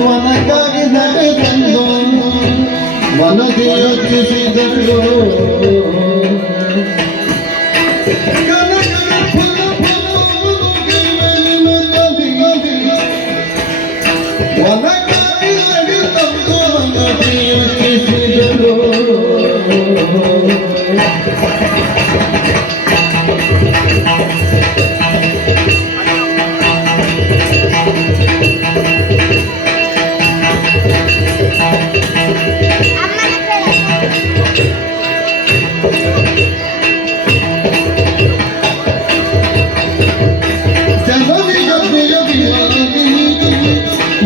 ವನಕ್ಕಾಗಿ ನಡೆ ತಂದು ಮನದಿ ಯೋಚಿಸಿದಳು ವನಕ್ಕಾಗಿ ನಡೆ ತಂದು ಮನದಿ ಯೋಚಿಸಿದಳು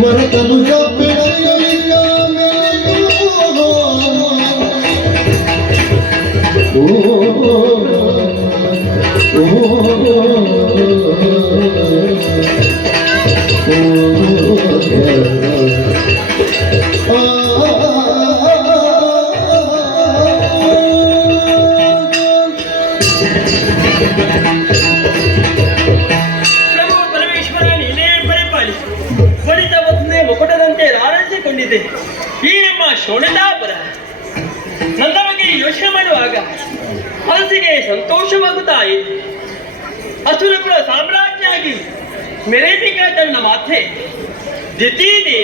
ವರತನು ಈ ನಮ್ಮ ಶೋಣದಾಪುರ ನನ್ನ ಬಗ್ಗೆ ಯೋಚನೆ ಮಾಡುವಾಗ ಮನಸ್ಸಿಗೆ ಸಂತೋಷವಾಗುತ್ತಾ ಇದೆ. ಅಸುರಪುರ ಸಾಮ್ರಾಜ್ಞಿ ಆಗಿ ಮೆರೆಬೇಕಾದ ನನ್ನ ಮಾತೆ ದಿತಿದೇವಿ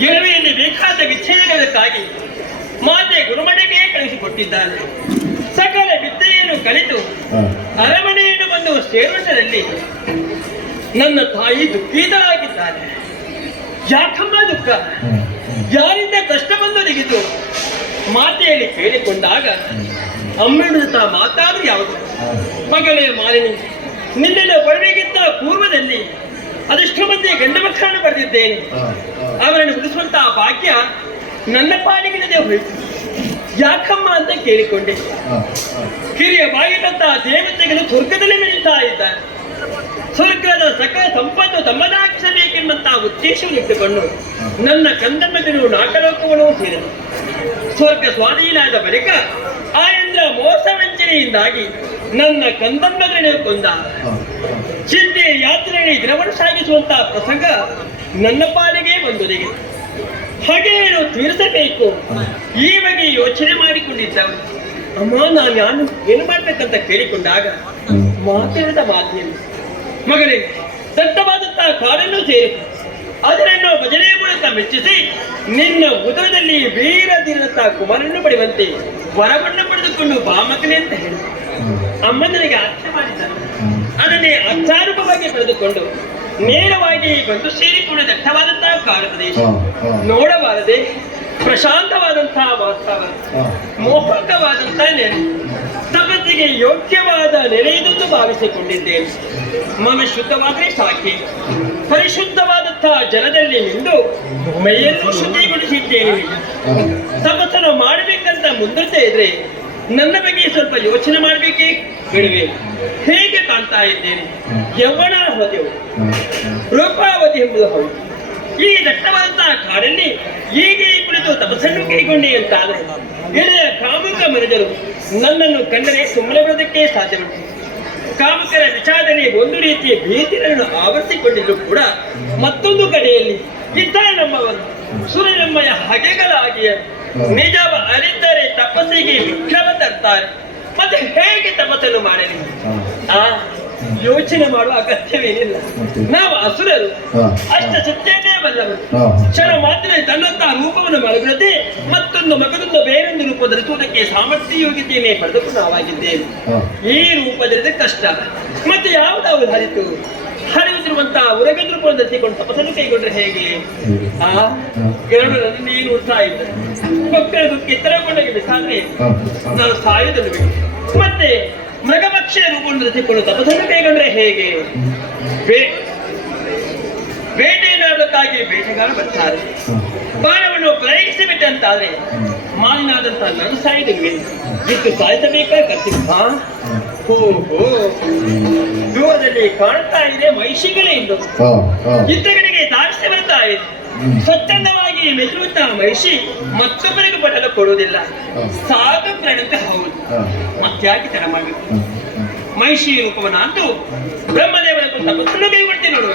ಗೆಲುವಿನಲ್ಲಿ ಬೇಕಾದ ವಿಚ್ಛೇದನಕ್ಕಾಗಿ ಮಾತೆ ಗುರುಮಠಕ್ಕೆ ಕಳಿಸಿಕೊಟ್ಟಿದ್ದಾನೆ. ಸಕಲ ವಿದ್ಯೆಯನ್ನು ಕಲಿತು ಅರಮನೆಯನ್ನು ಬಂದು ಸೇರುವುದರಲ್ಲಿ ನನ್ನ ತಾಯಿ ದುಃಖಿತರಾಗಿದ್ದಾನೆ. ಯಾಕಮ್ಮ ದುಃಖ? ಯಾರಿಂದ ಕಷ್ಟ ಬಂದೊದಗಿತು? ಮಾತೆಯಲ್ಲಿ ಕೇಳಿಕೊಂಡಾಗ ಅಮ್ಮನುತ್ತ ಮಾತಾಡು ಯಾವುದು? ಮಗಳೇ ಮಾಲಿನಿ, ನಿನ್ನೆಲ್ಲ ಬರಬೇಕಿದ್ದ ಪೂರ್ವದಲ್ಲಿ ಅದೆಷ್ಟು ಮಂದಿ ಗಂಡ ಮಕ್ಕಳನ್ನು ಬರೆದಿದ್ದೇನೆ. ಅವರನ್ನು ಉಳಿಸುವಂತಹ ಭಾಗ್ಯ ನನ್ನ ಪಾಲಿಗಿಲ್ಲದೆ ಹೋಯಿತು. ಯಾಕಮ್ಮ ಅಂತ ಕೇಳಿಕೊಂಡೆ. ಕಿರಿಯ ಬಾಗಿಲಂತಹ ದೇವತೆಗಳು ಸ್ವರ್ಗದಲ್ಲಿ ಮೆರೀತಾ ಇದ್ದಾರೆ. ಸ್ವರ್ಗದ ಸಕಲ ಸಂಪತ್ತು ತಮ್ಮದಾಗಿಸಬೇಕೆಂಬಂತಹ ಉದ್ದೇಶವನ್ನು ಇಟ್ಟುಕೊಂಡು ನನ್ನ ಕಂದಮ್ಮದಿರು ನಾಟಲೋಕವನ್ನು ಸೇರಿದರು. ಸ್ವರ್ಗ ಸ್ವಾಧೀನಾದ ಬಳಿಕ ಆ ಇಂದ್ರ ಮೋಸ ವಂಚನೆಯಿಂದಾಗಿ ನನ್ನ ಕಂದಮ್ಮದಿರನ್ನು ಕೊಂದ. ಚಿಂತೆ ಯಾತ್ರೆಯಲ್ಲಿ ದಿನವನ್ನು ಸಾಗಿಸುವಂತಹ ಪ್ರಸಂಗ ನನ್ನ ಪಾಲಿಗೆ ಬಂದೊದಗಿ. ಹಾಗೇನು ತೀರಿಸಬೇಕು ಈ ಬಗ್ಗೆ ಯೋಚನೆ ಮಾಡಿಕೊಂಡಿದ್ದವು. ಅಮ್ಮ, ನಾನು ಏನು ಮಾಡ್ಬೇಕಂತ ಕೇಳಿಕೊಂಡಾಗ ಮಾತಾಡಿದ ಮಾತಿನಲ್ಲಿ, ಮಗಳೇ, ದಟ್ಟವಾದಂತಹ ಕಾಡನ್ನು ಸೇರಿಸಿ ಅದರನ್ನು ಭಜನೆ ಮೂಲಕ ಮೆಚ್ಚಿಸಿ ನಿನ್ನ ಉದರದಲ್ಲಿ ವೀರದಿರಂತಹ ಕುಮಾರನ್ನು ಪಡೆಯುವಂತೆ ವರವನ್ನು ಪಡೆದುಕೊಂಡು ಬಾ ಮಗನೇ ಅಂತ ಹೇಳಿ ಅಮ್ಮ ನನಗೆ ಆಜ್ಞೆ ಮಾಡಿದ್ದಾರೆ. ಅದನ್ನೇ ಅಚಾರೂಪವಾಗಿ ಪಡೆದುಕೊಂಡು ನೇರವಾಗಿ ಬಂದು ಸೇರಿಕೊಂಡ ದಟ್ಟವಾದಂತಹ ಕಾಡು ಪ್ರದೇಶ ನೋಡಬಾರದೆ ಪ್ರಶಾಂತವಾದಂತಹ ವಾತಾವರಣ, ಮೋಹಕವಾದಂತಹ ನೆರೆ, ತಪಸ್ಸಿಗೆ ಯೋಗ್ಯವಾದ ನೆರೆಯದೆಂದು ಭಾವಿಸಿಕೊಂಡಿದ್ದೇನೆ. ಮನ ಶುದ್ಧವಾದರೆ ಸಾಕಿ ಪರಿಶುದ್ಧವಾದಂತಹ ಜಲದಲ್ಲಿ ನಿಂದು ಮೈಯನ್ನು ಶುದ್ಧಿಗೊಳಿಸಿದ್ದೇನೆ. ತಪಸ್ಸನ್ನು ಮಾಡಬೇಕಂತ ಮುಂದುತ್ತಾ ಇದ್ರೆ ನನ್ನ ಬಗ್ಗೆ ಸ್ವಲ್ಪ ಯೋಚನೆ ಮಾಡಬೇಕೇ ಬಿಡುವೆ. ಹೇಗೆ ಕಾಣ್ತಾ ಇದ್ದೇನೆ? ಯೌವನ ಹೋದೆವು, ರೂಪಾವಧಿ ಎಂಬುದು ಹೌದು. ಈ ದಟ್ಟವಾದಂತಹ ಕಾಡಲ್ಲಿ ಹೀಗೆ ಕುಳಿತು ತಪಸ್ಸನ್ನು ಕೈಗೊಂಡೆ ಅಂತಾದರೆ ಎಳೆಯ ಕಾಮುಕ ಮನುಜರು ನನ್ನನ್ನು ಕಂಡರೆ ಸುಮ್ಮನೆ ಬರೋದಕ್ಕೆ ಸಾಧ್ಯವಿಲ್ಲ. ಕಾಮುಕರ ವಿಚಾರದಲ್ಲಿ ಒಂದು ರೀತಿಯ ಭೀತಿಯನ್ನು ಆವರಿಸಿಕೊಂಡಿದ್ರು ಕೂಡ ಮತ್ತೊಂದು ಕಡೆಯಲ್ಲಿ ಇದ್ದ ನಮ್ಮವರು ಸೂರ್ಯನಮ್ಮಯ ಹಗೆಗಳಾಗಿಯ ನಿಜವ ಅರಿತರೆ ತಪಸ್ಸಿಗೆ ವಿಕ್ರಮ ತರ್ತಾರೆ. ಮತ್ತೆ ಹೇಗೆ ತಪಸ್ಸನ್ನು ಮಾಡಲಿ? ಯೋಚನೆ ಮಾಡುವ ಅಗತ್ಯವೇನಿಲ್ಲ. ನಾವು ಅಸುರರು, ಹಾ. ಅಷ್ಟ ಸತ್ಯನೇ ಬಲ್ಲವರು. ಹಾ. ಕ್ಷಣ ಮಾತ್ರ ತನ್ನಂತಹ ರೂಪವನ್ನು ಮರಬಿಡದೆ ಮತ್ತೊಂದು ಮಗದೊಂದು ಬೇರೊಂದು ರೂಪ ಧರಿಸುವುದಕ್ಕೆ ಸಾಮರ್ಥ್ಯ ಯೋಗ್ಯತೆಯನ್ನೇ ಪಡೆದು ನಾವಾಗಿದ್ದೇವೆ. ಹಾ. ಈ ರೂಪ ಧರಿದ ಕಷ್ಟ ಮತ್ತೆ ಯಾವುದಾವುದು ಹರಿತು ಹರಿಯುತ್ತಿರುವಂತಹ ಉರಗದ ರೂಪವನ್ನು ಧರಿಸಿಕೊಂಡು ತಪಸ್ಸನ್ನು ಕೈಗೊಂಡ್ರೆ ಹೇಗೆ? ಆ ಗರುಡನನ್ನು ನೀನು ಉತ್ಸಾಹ ಇದ್ದ ಮಕ್ಕಳು ಕೆತ್ತರಗೊಂಡಾಗ ಬಿಸಾದ್ರೆ ನಾನು ಸಾಯುವುದನ್ನು ಬಿಟ್ಟು ಮತ್ತೆ ಮೃಗಪಕ್ಷಿಯ ರೂಪವನ್ನು ಧರಿಸಿಕೊಂಡು ತಪಸ್ಸನ್ನು ಕೈಗೊಂಡ್ರೆ ಹೇಗೆ? ಬೇಟೆಯನ್ನಾಡೋಕ್ಕಾಗಿ ಬೇಟೆಗಾರ ಬರ್ತಾರೆ. ಬಾಣವನ್ನು ಪ್ರಯೋಗಿಸಿಬಿಟ್ಟಂತಾದ್ರೆ ಮಾಲಿನಾದಂತಹ ನಾನು ಸಾಯಿದ್ದೇವೆ ಇಟ್ಟು ಸಾಯಿಸಬೇಕಾದ ಕರ್ತಿಪ್ಪ. ಓಹೋ, ದೂರದಲ್ಲಿ ಕಾಣ್ತಾ ಇದೆ ಮಹಿಷಿಗಳೇ ಇದ್ದು ಇದ್ದ ಕಡೆಗೆ ತಾರಿಸಿ ಬರ್ತಾ ಇದೆ. ಸ್ವಚ್ಛಂದವಾಗಿ ಮೆಚ್ಚುವಂತಹ ಮಹಿಷಿ ಮತ್ತೊಬ್ಬರಿಗೆ ಪಡಲು ಕೊಡುವುದಿಲ್ಲ. ಸಾಧು ಪ್ರಾಣಂತೆ ಹೌದು, ಮತ್ಯಾಕೆ ತಡ ಮಾಡಬೇಕು? ಮಹಿಷಿ ರೂಪವನ್ನ ಅಂತೂ ಬ್ರಹ್ಮದೇವರ ತಪಸ್ಸನ್ನು ಕೈಗೊಳ್ತೇನೆ ನೋಡುವ.